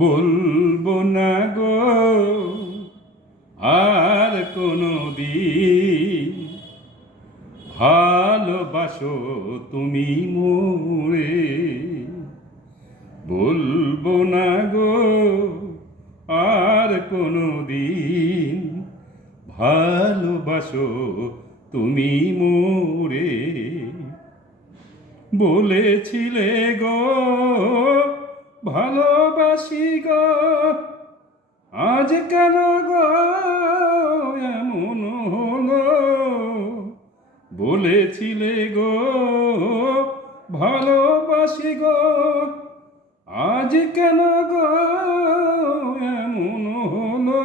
বলবো না গো আর কোনো দিন, ভালোবাসো তুমি মোরে। বলবো না গো আর কোনো দিন, ভালোবাসো তুমি মোরে। বলেছিলে গো ভালোবাসি গো, আজ কেন গো এমন হলো। বলেছিলে গো ভালোবাসি গো, আজ কেন গো এমন হলো।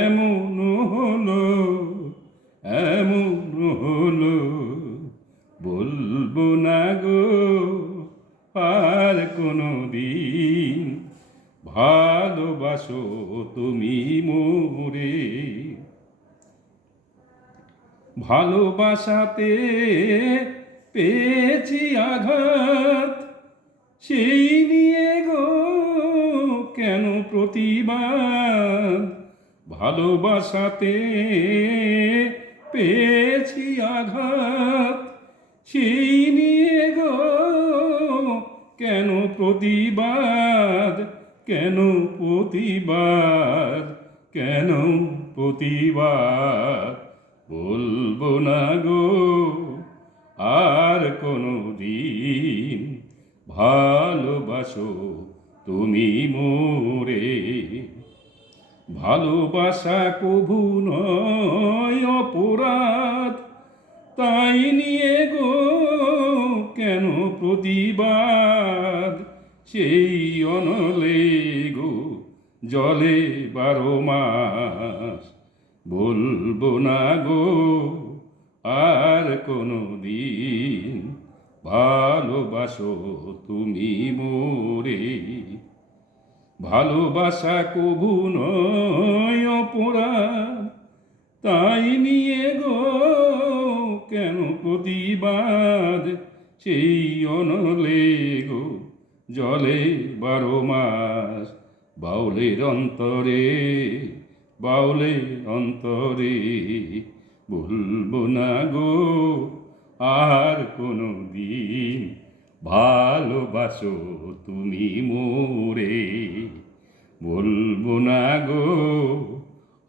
এমন হলো, এমন হলো। বলবো না গো আর কোনো দিন, ভালোবাসো তুমি মোরে। ভালোবাসাতে পেয়েছি আঘাত, সেই নিয়ে গো কেন প্রতিবাদ। ভালোবাসাতে পেয়েছি আঘাত, সেই নিয়ে গো কেন প্রতিবাদ। কেন প্রতিবাদ, কেন প্রতিবাদ। বলবো না গো আর কোনো দিন, ভালোবাসো তুমি মোরে। ভালোবাসা কভু নয় অপরাধ, তাই নিয়ে গো কেন প্রতিবাদ। সেই অনলে গো জলে 12 মাস। বলবো না গো আর কোনো দিন, ভালোবাসো তুমি মোরে। ভালোবাসা কভু নয় অপরাধ, তাই নিয়ে গো কেন প্রতিবাদ। সেই অনলে গো জলে 12 মাস। বাউলের অন্তরে, বাউলের অন্তরে। বলবো না গো আর কোনো দিন, ভালোবাসো তুমি মোরে। বলবো না গো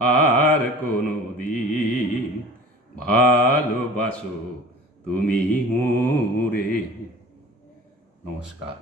আর কোনো দিন, ভালোবাসো তুমি মোরে। নমস্কার।